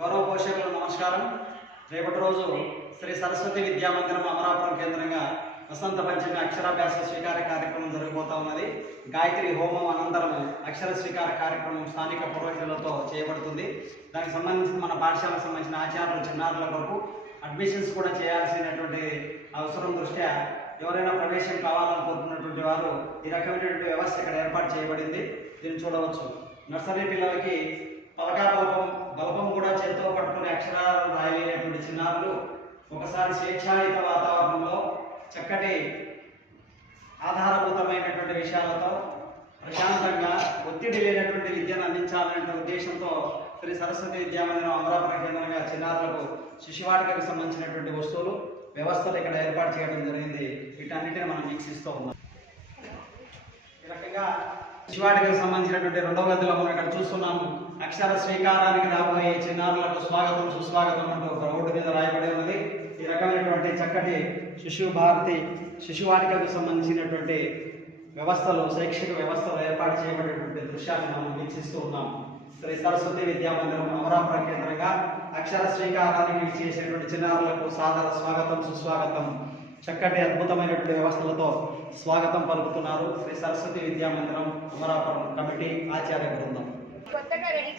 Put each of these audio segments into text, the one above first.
గౌరవ పోషకులకు నమస్కారం. రేపటి రోజు శ్రీ సరస్వతి విద్యామందిరం అమరాపురం కేంద్రంగా వసంత పంచమి అక్షరాభ్యాస స్వీకార కార్యక్రమం జరగబోతా ఉన్నది. గాయత్రి హోమం అనంతరం అక్షర స్వీకార కార్యక్రమం స్థానిక పురోహితులతో చేయబడుతుంది. దానికి సంబంధించిన మన పాఠశాలకు సంబంధించిన ఆచారాలు చిన్నారుల కొరకు అడ్మిషన్స్ కూడా చేయాల్సినటువంటి అవసరం దృష్ట్యా ఎవరైనా ప్రవేశం కావాలని కోరుకున్నటువంటి వారు ఈ రకమైనటువంటి వ్యవస్థ ఇక్కడ ఏర్పాటు చేయబడింది. దీన్ని చూడవచ్చు. నర్సరీ పిల్లలకి పలకా రాయలేనటువంటి ఒకసారి స్వేచ్ఛాయుత వాతావరణంలో చక్కటి ఆధారభూతమైనటువంటి విషయాలతో ప్రశాంతంగా ఒత్తిడి లేనటువంటి విద్యను అందించాలనే ఉద్దేశంతో శ్రీ సరస్వతి విద్యామందిరం అమరాపురం కేంద్రంగా చిన్నారులకు శిశువాటికకు సంబంధించినటువంటి వస్తువులు వ్యవస్థలు ఇక్కడ ఏర్పాటు చేయడం జరిగింది. వీటన్నిటిని మనం వీక్షిస్తూ ఉన్నాం. ఈ రకంగా శివాటికి సంబంధించినటువంటి రెండవ గదిలో మనం ఇక్కడ చూస్తున్నాము. అక్షర స్వీకారానికి రాబోయే చిన్నారులకు స్వాగతం సుస్వాగతం అంటూ ఒక రోడ్డు మీద రాయబడి ఉన్నది. ఈ రకమైనటువంటి చక్కటి శిశు భారతి శిశువాటికకు సంబంధించినటువంటి వ్యవస్థలు శైక్షిక వ్యవస్థలు ఏర్పాటు చేయబడినటువంటి దృశ్యాన్ని మనం వీక్షిస్తూ ఉన్నాం. శ్రీ సరస్వతి విద్యా మందిరం అమరాపురం కేంద్రంగా అక్షర స్వీకారానికి చేసేటువంటి చిన్నారులకు సాదర స్వాగతం సుస్వాగతం. చక్కటి అద్భుతమైనటువంటి వ్యవస్థలతో స్వాగతం పలుకుతున్నారు శ్రీ సరస్వతి విద్యా మందిరం అమరాపురం కమిటీ ఆచార్య బృందం. కొత్తగా రెడీ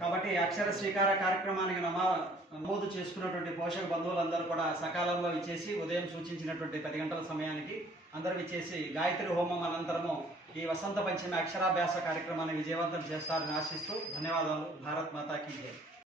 కాబట్టి అక్షర స్వీకార కార్యక్రమానికి నమోదు చేసుకున్నటువంటి పోషక బంధువులందరూ కూడా సకాలంలో ఇచ్చేసి ఉదయం సూచించినటువంటి పది గంటల సమయానికి అందరూ ఇచ్చేసి గాయత్రి హోమం అనంతరము ఈ వసంత పంచమి అక్షరాభ్యాస కార్యక్రమాన్ని విజయవంతం చేస్తారని ఆశిస్తూ ధన్యవాదాలు. భారత్ మాతాకి జై.